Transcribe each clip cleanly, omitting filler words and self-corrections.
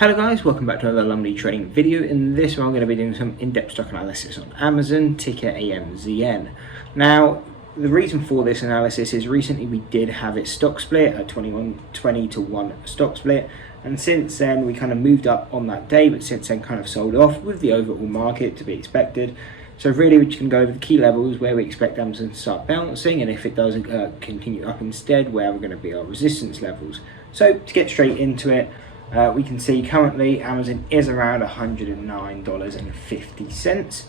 Hello guys, welcome back to another Lumley trading video. In this one I'm going to be doing some in-depth stock analysis on Amazon, ticker AMZN. Now, the reason for this analysis is recently we did have its stock split at 20 to 1 stock split, and since then we kind of moved up on that day, but since then kind of sold off with the overall market to be expected. So really we're just going to go over the key levels where we expect Amazon to start bouncing, and if it doesn't continue up instead, where we're going to be our resistance levels. So to get straight into it, we can see currently Amazon is around $109.50.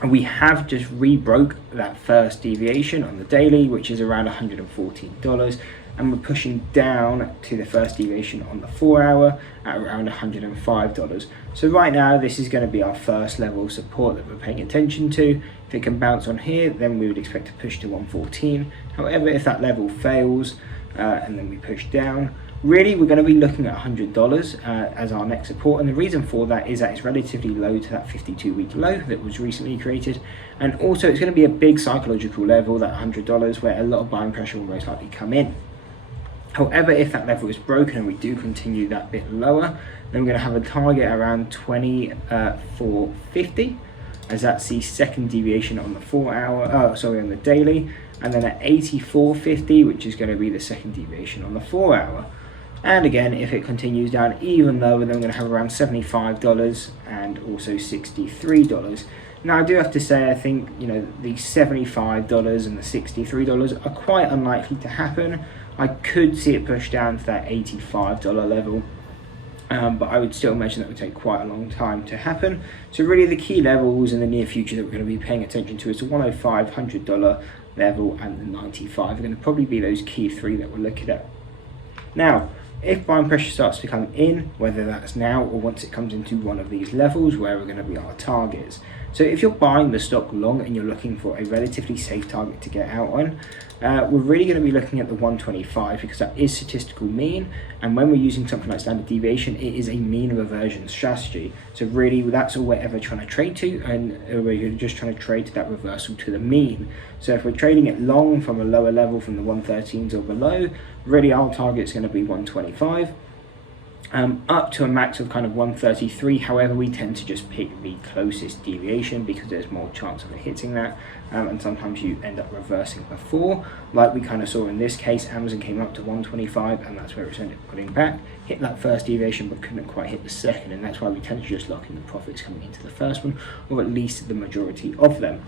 And we have just rebroke that first deviation on the daily, which is around $114. And we're pushing down to the first deviation on the 4 hour at around $105. So right now, this is going to be our first level of support that we're paying attention to. If it can bounce on here, then we would expect to push to 114. However, if that level fails and then we push down, really, we're going to be looking at $100 as our next support, and the reason for that is that it's relatively low to that 52-week low that was recently created, and also it's going to be a big psychological level, that $100, where a lot of buying pressure will most likely come in. However, if that level is broken and we do continue that bit lower, then we're going to have a target around 24.50, as that's the second deviation on the 4 hour, on the daily, and then at 84.50, which is going to be the second deviation on the 4 hour. And again, if it continues down even lower, then we're going to have around $75 and also $63. Now, I do have to say, I think, the $75 and the $63 are quite unlikely to happen. I could see it push down to that $85 level, but I would still imagine that would take quite a long time to happen. So really the key levels in the near future that we're going to be paying attention to is the $105, $100 level, and the 95 are going to probably be those key three that we're looking at. Now, if buying pressure starts to come in, whether that's now or once it comes into one of these levels, where we're going to be our targets. So if you're buying the stock long and you're looking for a relatively safe target to get out on, we're really going to be looking at the 125, because that is statistical mean, and when we're using something like standard deviation, it is a mean reversion strategy. So really that's all we're ever trying to trade to, and we're just trying to trade to that reversal to the mean. So if we're trading it long from a lower level, from the 113s or below, really our target is going to be 125. Up to a max of kind of 133. However, we tend to just pick the closest deviation because there's more chance of it hitting that, and sometimes you end up reversing before, like we kind of saw in this case. Amazon came up to 125, and that's where it ended up pulling back, hit that first deviation but couldn't quite hit the second, and that's why we tend to just lock in the profits coming into the first one, or at least the majority of them.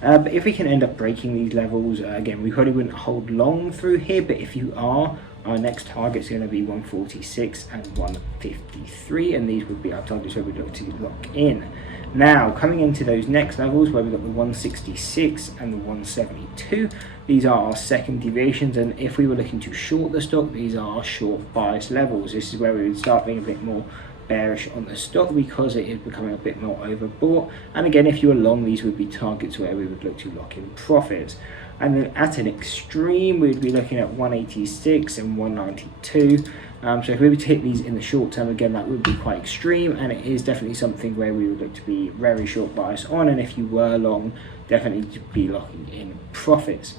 But if we can end up breaking these levels, again, we probably wouldn't hold long through here, but if you are, our next target is going to be 146 and 153, and these would be our targets where we look to lock in. Now, coming into those next levels where we've got the 166 and the 172, these are our second deviations, and if we were looking to short the stock, these are our short bias levels. This is where we would start being a bit more bearish on the stock because it is becoming a bit more overbought, and again, if you were long, these would be targets where we would look to lock in profits. And then at an extreme, we'd be looking at 186 and 192. So if we were to hit these in the short term, again, that would be quite extreme, and it is definitely something where we would look to be very short bias on, and if you were long, definitely to be locking in profits.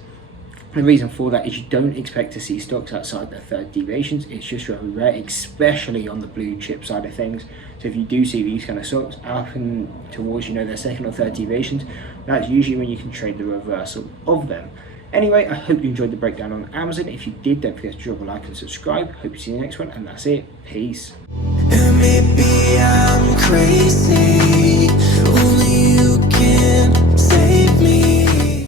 The reason for that is you don't expect to see stocks outside their third deviations. It's just very rare, especially on the blue chip side of things. So if you do see these kind of stocks up and towards their second or third deviations, that's usually when you can trade the reversal of them. Anyway, I hope you enjoyed the breakdown on Amazon. If you did, don't forget to drop a like and subscribe. Hope to see you in the next one, and that's it. Peace. And maybe I'm crazy.